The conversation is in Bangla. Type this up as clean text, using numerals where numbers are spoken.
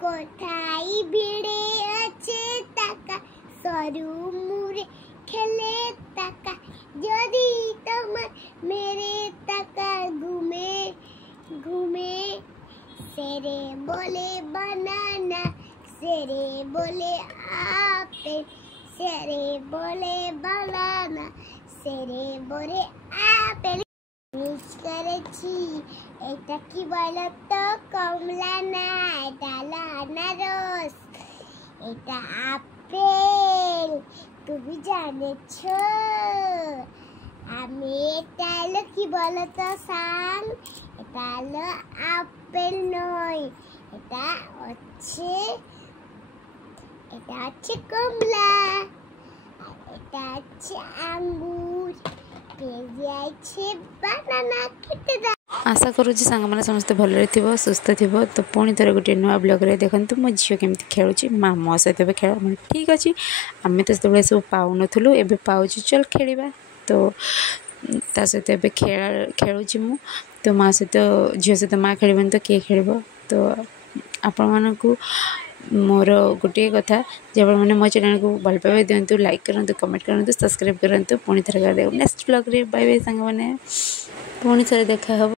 कोठाई भिड़े अच्छे तका सरू मुरे खेले तका यदि तमर मेरे तका घूमे घूमे सेरे बोले बनाना सेरे बोले आपेल सेरे बोले बनाना सेरे बोले आपेल মিস করেছি এটা কি বলো তো কমলা না এটা হলো আনারস এটা আপেল তুমি জানেছো আমি এটা হলো কি বলো তো সাং এটা হলো আপেল নয় এটা হচ্ছে কমলা আর এটা হচ্ছে আঙ্গুর आशा करुँच सांग मैंने समस्त भलरे थी सुस्थ थी तो पुणी थर गोटे नुआ ब्लॉग रे देखते मो झील केमी खेलुची माँ मो सहित खेल ठीक अच्छे आम तो से सब पाऊन एवं पाऊँ चल खेलवा तो ता सहित खेलुची मु तो माँ सहित झील सहित माँ खेल तो किए खेल तो आपण मानक मोर गोटे कथा जब मैंने मो चैनल को भल पाइबा दिंतु लाइक करूँ कमेंट करूँ सब्सक्राइब करूँ पुणी थर नेक्स्ट ब्लॉग रे बाय बाय सांग मैंने पुणी थर देखा।